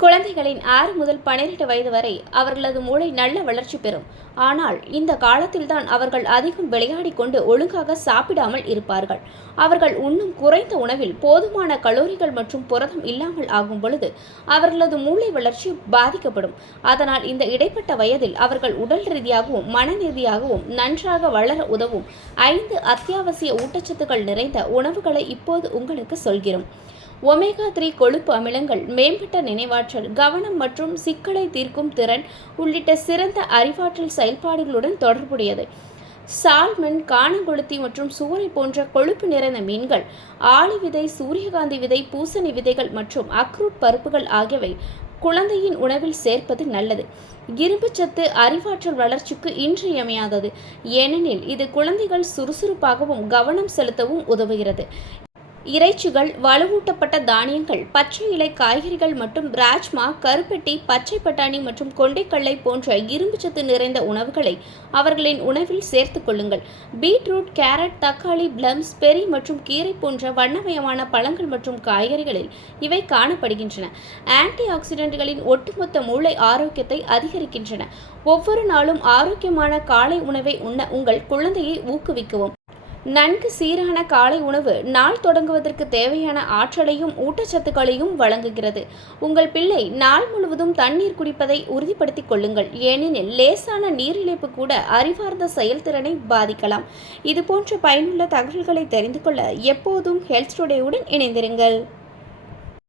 குழந்தைகளின் 6 முதல் 12 வயது வரை அவர்களது மூளை நல்ல வளர்ச்சி பெறும். ஆனால் இந்த காலத்தில்தான் அவர்கள் அதிகம் விளையாடிக் கொண்டு ஒழுங்காக சாப்பிடாமல் இருப்பார்கள். அவர்கள் உண்ணும் குறைந்த உணவில் போதுமான கலோரிகள் மற்றும் புரதம் இல்லாமல் ஆகும் பொழுது அவர்களது மூளை வளர்ச்சி பாதிக்கப்படும். அதனால் இந்த இடைப்பட்ட வயதில் அவர்கள் உடல் ரீதியாகவும் மன ரீதியாகவும் நன்றாக வளர உதவும் 5 அத்தியாவசிய ஊட்டச்சத்துக்கள் நிறைந்த உணவுகளை இப்போது உங்களுக்கு சொல்கிறோம். ஒமேகா-3 கொழுப்பு அமிலங்கள் மேம்பட்ட நினைவாற்றல், கவனம் மற்றும் சிக்கலை தீர்க்கும் திறன் உள்ளிட்ட சிறந்த அறிவாற்றல் செயல்பாடுகளுடன் தொடர்புடையது. சால்மன், காணங்கொளுத்தி மற்றும் சூறை போன்ற கொழுப்பு நிறைந்த மீன்கள், ஆளி விதை, சூரியகாந்தி விதை, பூசணி விதைகள் மற்றும் அக்ரூட் பருப்புகள் ஆகியவை குழந்தையின் உணவில் சேர்ப்பது நல்லது. இரும்புச்சத்து அறிவாற்றல் வளர்ச்சிக்கு இன்றியமையாதது. ஏனெனில் இது குழந்தைகள் சுறுசுறுப்பாகவும் கவனம் செலுத்தவும் உதவுகிறது. இறைச்சிகள், வலுவூட்டப்பட்ட தானியங்கள், பச்சை இலை காய்கறிகள் மற்றும் ராஜ்மா, கருப்பட்டி, பச்சை பட்டாணி மற்றும் கொண்டைக்கடலை போன்ற இரும்புச்சத்து நிறைந்த உணவுகளை அவர்களின் உணவில் சேர்த்துக் கொள்ளுங்கள். பீட்ரூட், கேரட், தக்காளி, பிளம்ஸ், பெரி மற்றும் கீரை போன்ற வண்ணமயமான பழங்கள் மற்றும் காய்கறிகளில் இவை காணப்படுகின்றன. ஆன்டி ஆக்சிடென்ட்களின் ஒட்டுமொத்த மூளை ஆரோக்கியத்தை அதிகரிக்கின்றன. ஒவ்வொரு நாளும் ஆரோக்கியமான காலை உணவை உண்ண உங்கள் குழந்தையை ஊக்குவிக்கவும். நன்கு சீரான காலை உணவு நாள் தொடங்குவதற்கு தேவையான ஆற்றலையும் ஊட்டச்சத்துக்களையும் வழங்குகிறது. உங்கள் பிள்ளை நாள் முழுவதும் தண்ணீர் குடிப்பதை உறுதிப்படுத்திக் கொள்ளுங்கள். ஏனெனில் லேசான நீரிழிப்பு கூட அறிவார்ந்த செயல்திறனை பாதிக்கலாம். இதுபோன்ற பயனுள்ள தகவல்களை தெரிந்து கொள்ள எப்போதும் ஹெல்த் டுடேவுடன் இணைந்திருங்கள்.